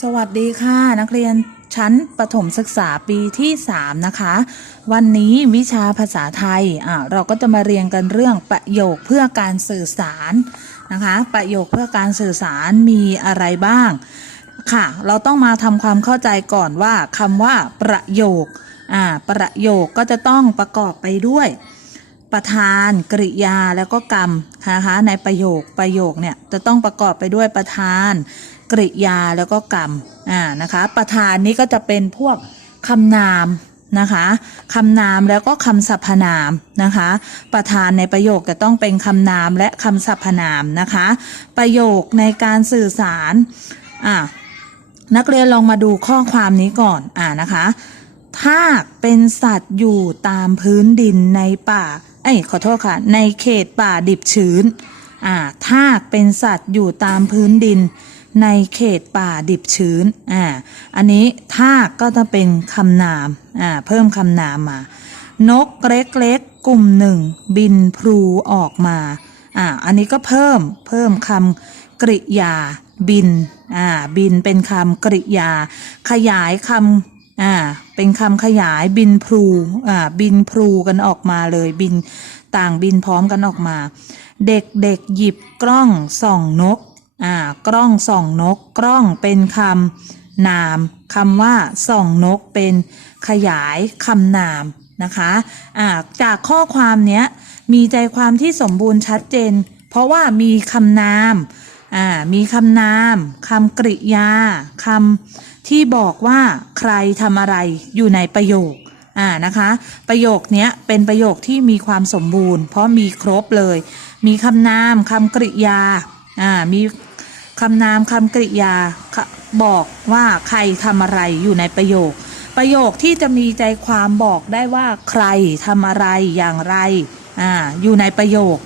สวัสดีค่ะ นักเรียนชั้นประถมศึกษาปีที่ 3 นะคะ วันนี้วิชาภาษาไทยอ่าเราก็จะมาเรียนกันเรื่องประโยคเพื่อการสื่อสารนะคะ ประโยคเพื่อการสื่อสารมีอะไรบ้าง ค่ะ เราต้องมาทำความเข้าใจก่อนว่าคำว่าประโยคอ่าประโยคก็จะต้องประกอบไปด้วย ประธาน กริยาแล้วก็กรรมนะคะในประโยคประโยคเนี่ยจะต้องประกอบไปด้วยประธาน กริยาแล้วก็กรรมอ่านะคะประธานนี้ก็จะเป็นพวกคำนามนะคะคำนามแล้วก็คำสรรพนามนะคะ ประธานในประโยคจะต้องเป็นคำนามและคำสรรพนามนะคะ ประโยคในการสื่อสารอ่านักเรียนลองมาดูข้อความนี้ก่อนอ่านะคะทากเป็นสัตว์อยู่ตามพื้นดินในป่า เอ้ยขอโทษค่ะ ในเขตป่าดิบชื้นอ่าทากเป็นสัตว์อยู่ตามพื้นดิน ในเขตป่าดิบชื้นอ่าอันนี้ทากก็จะเป็นคำนามอ่าเพิ่มคำนามมา นกเล็กๆกลุ่มหนึ่ง บินพลูออกมาอ่าอันนี้ก็เพิ่มเพิ่มคำกริยาบินอ่าบินเป็นคำกริยา ขยายคำ อ่าเป็นคำขยายบินพลูอ่าบินพลูกันออกมาเลยบินต่างบินพร้อมกันออกมา เด็กเด็กหยิบกล้องส่องนกอ่ากล้องส่องนก กล้องเป็นคำนามคำว่าส่องนกเป็นขยายคำนามนะคะอ่าจากข้อความเนี้ยมีใจความที่สมบูรณ์ชัดเจน เพราะว่ามีคำนามอ่ามีคำนามคำกริยาคำ ที่บอกว่าใครทำอะไรอยู่ในประโยคอ่านะคะ ประโยคนี้เป็นประโยคที่มีความสมบูรณ์ เพราะมีครบเลย มีคำนามคำกริยาอ่ามีคำนามคำกริยาบอกว่าใครทำอะไรอยู่ในประโยค ประโยคที่จะมีใจความบอกได้ว่าใครทำอะไรอย่างไรอ่าอยู่ในประโยค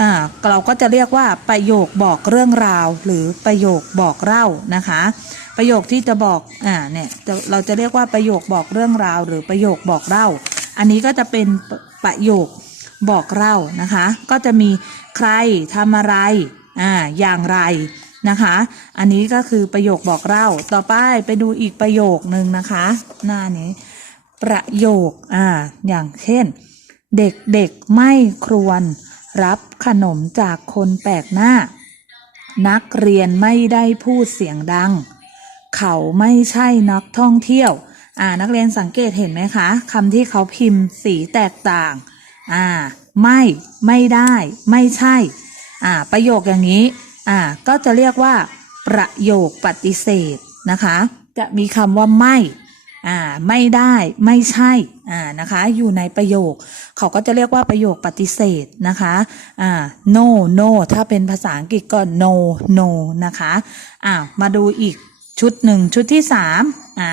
อ่าเราก็จะเรียกว่าประโยคบอกเรื่องราว หรือประโยคบอกเล่านะคะ ประโยคที่จะบอกอ่าเนี่ยเราจะเรียกว่าประโยคบอกเรื่องราวหรือประโยคบอกเล่า อันนี้ก็จะเป็นประโยคบอกเล่านะคะ ก็จะมีใครทำอะไรอ่าอย่างไรนะคะ อันนี้ก็คือประโยคบอกเล่า ต่อไปไปดูอีกประโยคนึงนะคะ หน้านี้ ประโยคอ่าอย่างเช่น เด็กๆไม่ควรรับขนมจากคนแปลกหน้า นักเรียนไม่ได้พูดเสียงดัง เขาไม่ใช่นักท่องเที่ยว อ่า นักเรียนสังเกตเห็นไหมคะคำที่เขาพิมพ์สีแตกต่าง อ่า ไม่ ไม่ได้ ไม่ใช่ อ่า ประโยคอย่างนี้ อ่า ก็จะเรียกว่า ประโยคปฏิเสธนะคะ จะมีคำว่าไม่ อ่า ไม่ได้ ไม่ใช่ อ่า นะคะ อยู่ในประโยค เขาก็จะเรียกว่าประโยคปฏิเสธนะคะ อ่า no no ถ้าเป็นภาษาอังกฤษก็ no no นะคะ อ่า มาดูอีก ชุดหนึ่งชุดที่สามอ่า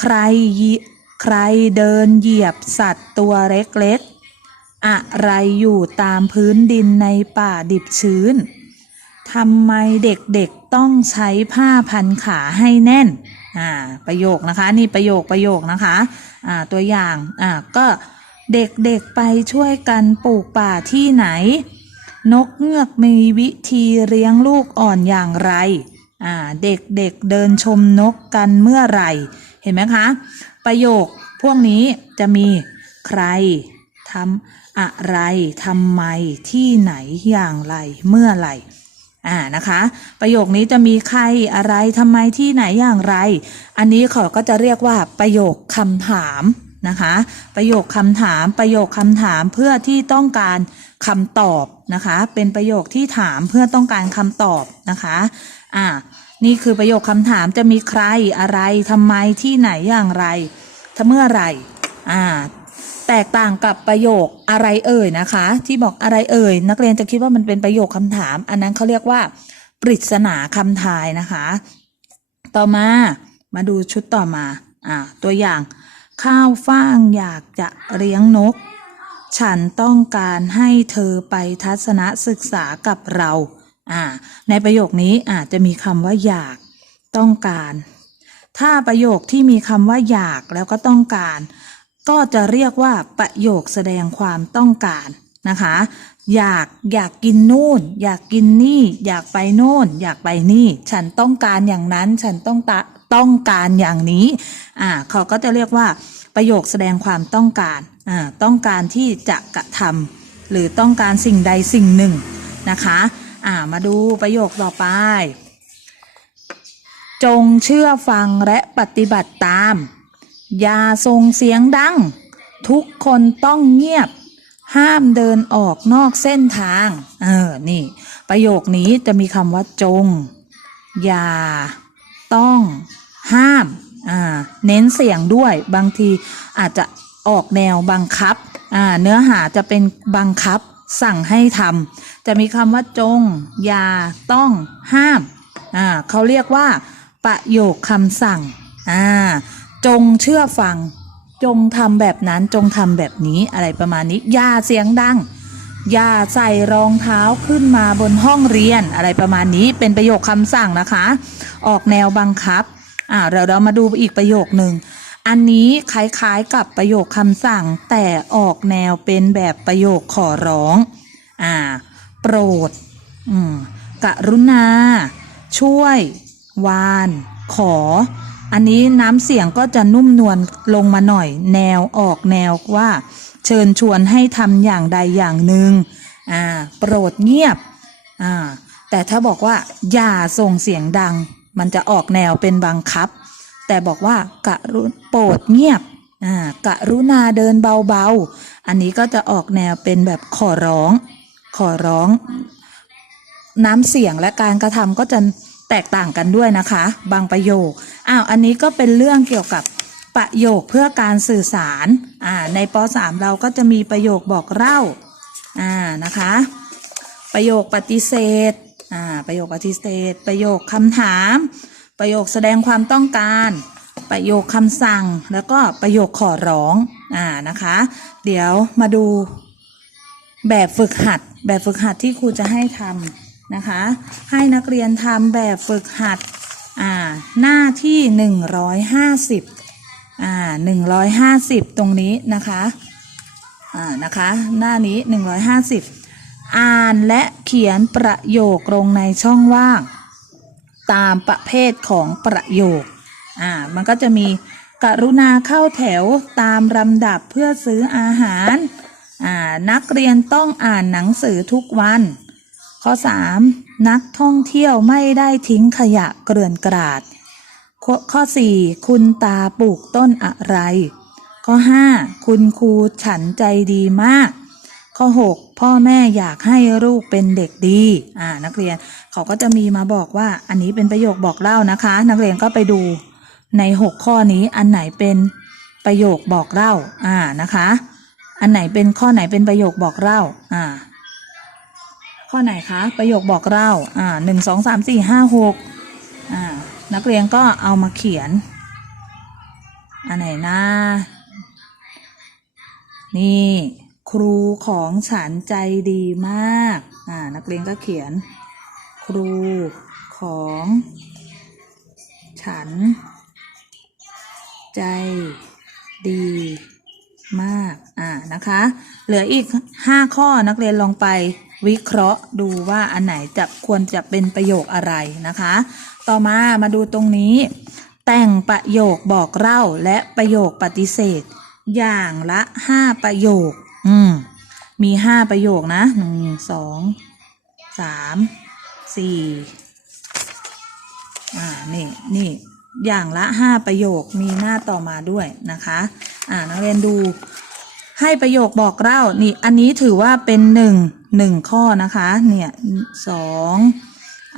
ใครยิใครเดินเหยียบสัตว์ตัวเล็กๆ อะไรอยู่ตามพื้นดินในป่าดิบชื้นทำไมเด็กๆต้องใช้ผ้าพันขาให้แน่นอ่าประโยคนะคะนี่ประโยคประโยคนะคะอ่าตัวอย่างอ่าก็เด็กๆไปช่วยกันปลูกป่าที่ไหน นกเงือกมีวิธีเลี้ยงลูกอ่อนอย่างไร อ่าเด็กๆเเดินชมนกกันเมื่อไหร่ เห็นไหมคะ ประโยคพวกนี้จะมีใครทำอะไรทำไมที่ไหนอย่างไรเมื่อไหร่อ่านะคะ ประโยคนี้จะมีใครอะไรทำไมที่ไหนอย่างไร อันนี้เขาก็จะเรียกว่าประโยคคำถามนะคะ ประโยคคำถาม ประโยคคำถามเพื่อที่ต้องการคำตอบนะคะ เป็นประโยคที่ถามเพื่อต้องการคำตอบนะคะ อ่า นี่คือประโยคคำถามจะมีใครอะไรทำไมที่ไหนอย่างไรถ้าเมื่อไรอ่า แตกต่างกับประโยคอะไรเอ่ยนะคะ ที่บอกอะไรเอ่ย นักเรียนจะคิดว่ามันเป็นประโยคคำถาม อันนั้นเขาเรียกว่า ปริศนาคำทายนะคะ ต่อมามาดูชุดต่อมา อ่า ตัวอย่าง ข้าวฟ่างอยากจะเลี้ยงนก ฉันต้องการให้เธอไปทัศนศึกษากับเรา อ่า ในประโยคนี้อาจจะมีคำว่าอยากต้องการ ถ้าประโยคที่มีคำว่าอยากแล้วก็ต้องการ ก็จะเรียกว่าประโยคแสดงความต้องการนะคะ อยากอยากกินนู่น อยากกินนี่ อยากไปโน่น อยากไปนี่ ฉันต้องการอย่างนั้นฉันต้องตะต้องการอย่างนี้อ่าเขาก็จะเรียกว่าประโยคแสดงความต้องการอ่าต้องการที่จะกระทำหรือต้องการสิ่งใดสิ่งหนึ่งนะคะ อ่ามาดูประโยคต่อไป จงเชื่อฟังและปฏิบัติตาม อย่าส่งเสียงดัง ทุกคนต้องเงียบ ห้ามเดินออกนอกเส้นทาง เออ นี่ ประโยคนี้จะมีคำว่าจง อย่า ต้อง ห้าม อ่า เน้นเสียงด้วย บางทีอาจจะออกแนวบังคับ อ่า เนื้อหาจะเป็นบังคับ สั่งให้ทำจะมีคำว่าจง อย่า ต้องห้ามอ่าเขาเรียกว่า ประโยคคำสั่งอ่าจงเชื่อฟัง จงทำแบบนั้นจงทำแบบนี้อะไรประมาณนี้ อย่าเสียงดัง อย่าใส่รองเท้าขึ้นมาบนห้องเรียนอะไรประมาณนี้เป็นประโยคคำสั่งนะคะ ออกแนวบังคับอ่าเราเรามาดูอีกประโยคหนึ่ง อันนี้คล้ายๆกับประโยคคำสั่ง แต่ออกแนวเป็นแบบประโยคขอร้อง อ่า โปรด อืมกรุณา ช่วย วาน ขอ อันนี้น้ำเสียงก็จะนุ่มนวลลงมาหน่อย แนวออกแนวว่า เชิญชวนให้ทำอย่างใดอย่างหนึ่งอ่า โปรดเงียบ อ่า แต่ถ้าบอกว่า อย่าส่งเสียงดัง มันจะออกแนวเป็นบังคับ แต่บอกว่ากะรุโปรดเงียบอ่ากะรุณาเดินเบาๆ อันนี้ก็จะออกแนวเป็นแบบขอร้อง ขอร้อง น้ำเสียงและการกระทำก็จะแตกต่างกันด้วยนะคะ บางประโยคอ้าวอันนี้ก็เป็นเรื่องเกี่ยวกับประโยคเพื่อการสื่อสารอ่าในป .3 เราก็จะมีประโยคบอกเล่าอ่านะคะ ประโยคปฏิเสธอ่าประโยคปฏิเสธ ประโยคคำถาม ประโยคแสดงความต้องการ ประโยคคำสั่ง แล้วก็ประโยคขอร้อง อ่านะคะ เดี๋ยวมาดูแบบฝึกหัด แบบฝึกหัดที่ครูจะให้ทำนะคะ ให้นักเรียนทำแบบฝึกหัด อ่า หน้าที่หนึ่งร้อยห้าสิบอ่าหนึ่งร้อยห้าสิบตรงนี้นะคะ อ่า นะคะ หน้านี้หนึ่งร้อยห้าสิบอ่านและเขียนประโยคลงในช่องว่าง ตามประเภทของประโยค อ่า มันก็จะมีกรุณาเข้าแถวตามลำดับเพื่อซื้ออาหาร อ่า นักเรียนต้องอ่านหนังสือทุกวัน ข้อ 3. นักท่องเที่ยวไม่ได้ทิ้งขยะเกลื่อนกราด ข้อ 4. คุณตาปลูกต้นอะไร ข้อ 5. คุณครูฉันใจดีมาก ข้อ 6. พ่อแม่อยากให้ลูกเป็นเด็กดีอ่านักเรียนเขาก็จะมีมาบอกว่าอันนี้เป็นประโยคบอกเล่านะคะ นักเรียนก็ไปดูใน 6 ข้อนี้อันไหนเป็นประโยคบอกเล่าอ่านะคะ อันไหนเป็นข้อไหนเป็นประโยคบอกเล่าอ่าข้อไหนคะประโยคบอกเล่าอ่าหนึ่งสองสามสี่ห้าหกอ่านักเรียนก็เอามาเขียน อันไหนนะนี่ ครูของฉันใจดีมาก อ่า นักเรียนก็เขียน ครูของ ฉัน ใจดีมาก อ่า นะคะ เหลืออีกห้าข้อนักเรียนลองไปวิเคราะห์ดูว่าอันไหนจะควรจะเป็นประโยคอะไรนะคะ ต่อมามาดูตรงนี้ แต่งประโยคบอกเล่าและประโยคปฏิเสธ อย่างละห้าประโยค อืม มีห้าประโยคนะหนึ่งสองสามสี่อ่า นี่นี่อย่างละห้าประโยคมีหน้าต่อมาด้วยนะคะ อ่านักเรียนดู ให้ประโยคบอกเล่า นี่ อันนี้ถือว่าเป็นหนึ่งหนึ่งข้อนะคะ เนี่ยสอง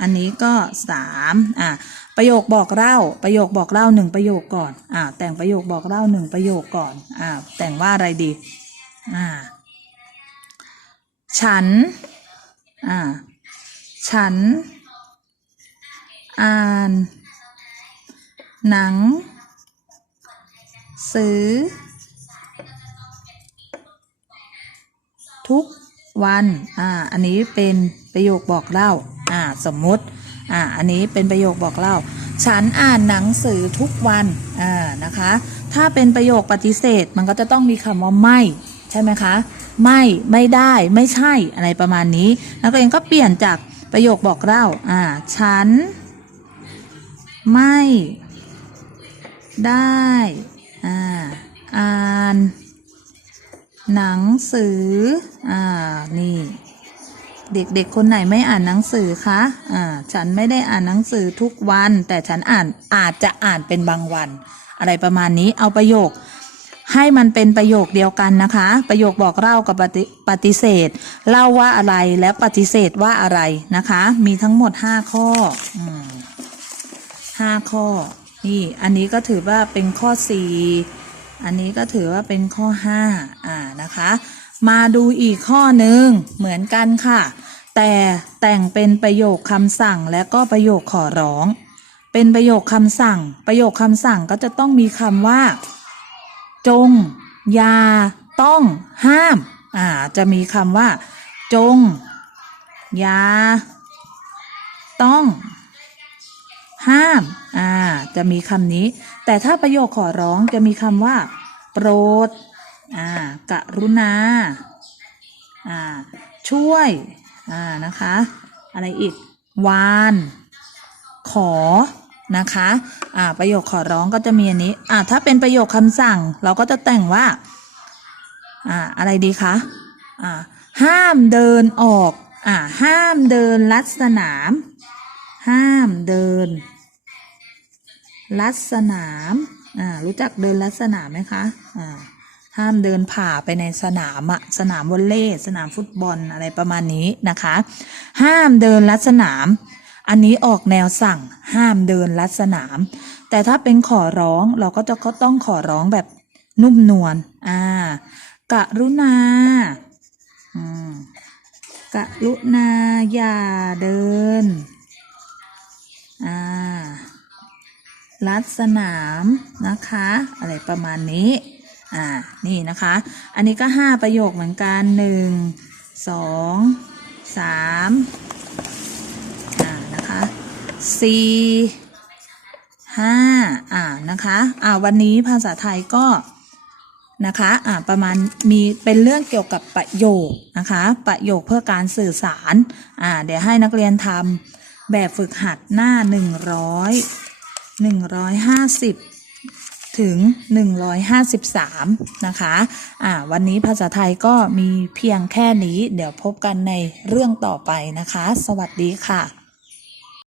อันนี้ก็สามอ่าประโยคบอกเล่า ประโยคบอกเล่าหนึ่งประโยคก่อน อ่า แต่งประโยคบอกเล่าหนึ่งประโยคก่อน อ่า แต่งว่าอะไรดี อ่าฉันอ่าฉัน อ่าน หนังสือทุกวัน อ่า อันนี้เป็นประโยคบอกเล่า อ่า สมมุติ อ่า อันนี้เป็นประโยคบอกเล่า ฉันอ่านหนังสือทุกวัน อ่า นะคะ ถ้าเป็นประโยคปฏิเสธ มันก็จะต้องมีคำว่าไม่ ใช่ไหมคะ ไม่ไม่ได้ไม่ใช่อะไรประมาณนี้ นักเรียนก็เปลี่ยนจากประโยคบอกเล่าอ่าฉัน ไม่ ได้อ่าอ่าน หนังสืออ่านี่เด็กๆ คนไหนไม่อ่านหนังสือคะ อ่า ฉันไม่ได้อ่านหนังสือทุกวัน แต่ฉันอ่านอาจจะอ่านเป็นบางวัน อะไรประมาณนี้ เอาประโยค ให้มันเป็นประโยคเดียวกันนะคะ ประโยคบอกเล่ากับปฏิปฏิเสธ เล่าว่าอะไรและปฏิเสธว่าอะไรนะคะ มีทั้งหมด5ข้อห้าข้อ นี่อันนี้ก็ถือว่าเป็นข้อ4อันนี้ก็ถือว่าเป็นข้อ5อ่านะคะ มาดูอีกข้อหนึ่งเหมือนกันค่ะ แต่แต่งเป็นประโยคคำสั่งและก็ประโยคขอร้อง เป็นประโยคคำสั่ง ประโยคคำสั่งก็จะต้องมีคำว่า จง อย่า ต้อง ห้าม อ่า จะมีคำว่า จง อย่า ต้อง ห้าม อ่า จะมีคำนี้ แต่ถ้าประโยคขอร้องจะมีคำว่า โปรด อ่า กรุณา อ่า ช่วย อ่า นะคะ อะไรอีก วาน ขอ นะคะอ่าประโยคขอร้องก็จะมีอันนี้อ่าถ้าเป็นประโยคคำสั่ง เราก็จะแต่งว่าอ่าอะไรดีคะอ่าห้ามเดินออกอ่าห้ามเดินลัดสนาม ห้ามเดินลัดสนามอ่ารู้จักเดินลัดสนามไหมคะอ่าห้ามเดินผ่าไปในสนามอะสนามวอลเลย์สนามฟุตบอลอะไรประมาณนี้นะคะ ห้ามเดินลัดสนาม อันนี้ออกแนวสั่งห้ามเดินลัดสนาม แต่ถ้าเป็นขอร้องเราก็จะก็ต้องขอร้องแบบนุ่มนวลอ่ากะรุณาอกะรุณาอย่าเดินอ่าลัดสนามนะคะ อะไรประมาณนี้อ่านี่นะคะ อันนี้ก็ 5 ประโยคเหมือนกัน 1 2 3 สี่ห้าอ่านะคะอ่าวันนี้ภาษาไทยก็นะคะอ่าประมาณมีเป็นเรื่องเกี่ยวกับประโยคนะคะประโยคเพื่อการสื่อสารอ่าเดี๋ยวให้นักเรียนทำแบบฝึกหัดหน้าหนึ่งร้อยหนึ่งร้อยห้าสิบถึงหนึ่งร้อยห้าสิบสามนะคะอ่าวันนี้ภาษาไทยก็มีเพียงแค่นี้ เดี๋ยวพบกันในเรื่องต่อไปนะคะ สวัสดีค่ะ